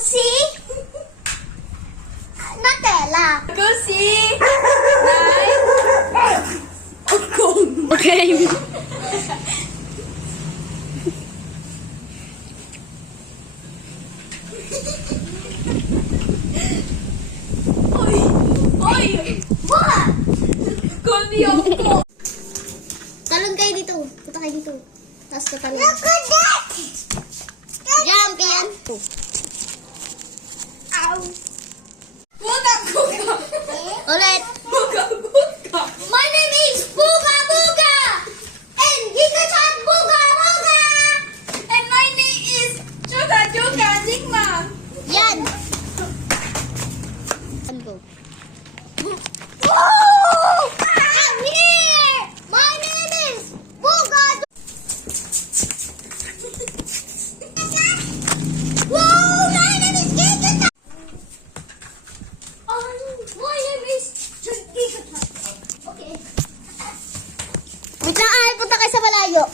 Si Nutella. Go see my Okay. Oy! What? Kundi ako. Talon kayo dito. Punta kayo dito. Tapos tatalon. Look at that! Jump yan. Ow! Buga! Ulit. Buga! My name is Booga Booga! And Giga-chan Booga Booga! And my name is Chuka Sigma. Yan. And go. I'm here! My name is Booga Whoa! My name is Giga-chan! My name is Giga-chan. Okay. Wait lang, punta kayo sa malayo.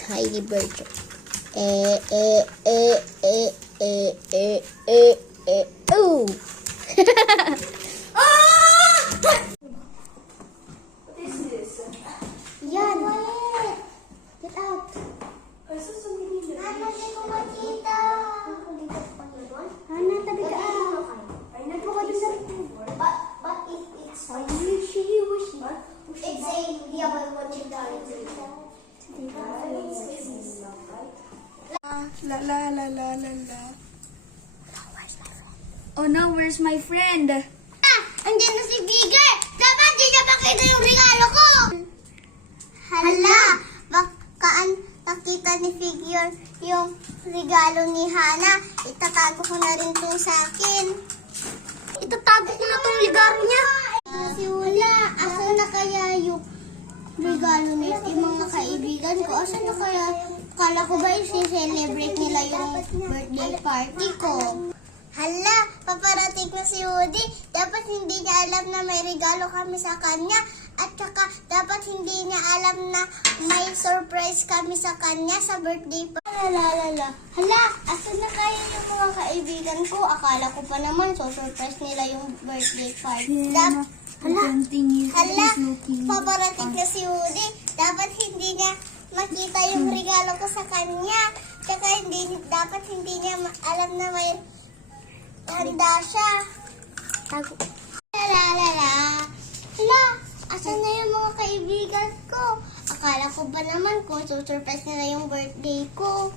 Tiny bird. Oh! What is this? Yan. Get out. Ay, sasabihin nila. Hindi ko makita. Hana, tabi ka. Ay, nagpapagod sa But it's wishy. It's a diablo watching La la la la la la. Oh no, where's my friend? Andiyan na si Bigger! Dapat di niya makita yung regalo ko! Hala! Baka nakita ni Figure yung regalo ni Hana. Itatago ko na rin to sa akin. Itatago ko na tong regalo niya. Hala! Asan na kaya yung regalo ni mga kaibigan ko? Asan na kaya? Kala ko ba i-celebrate nila yung birthday party ko? Hala, paparating na si Woody. Dapat hindi niya alam na may regalo kami sa kanya. At saka, dapat hindi niya alam na may surprise kami sa kanya sa birthday pa. Hala, asan na kaya yung mga kaibigan ko? Akala ko pa naman, surprise nila yung birthday party. Hala, paparating na si Woody. Dapat hindi niya makita yung regalo ko sa kanya. Tsaka dapat hindi niya alam na may handa siya. Hala, asan na yung mga kaibigan ko? Akala ko ba naman kung surprise nila yung birthday ko?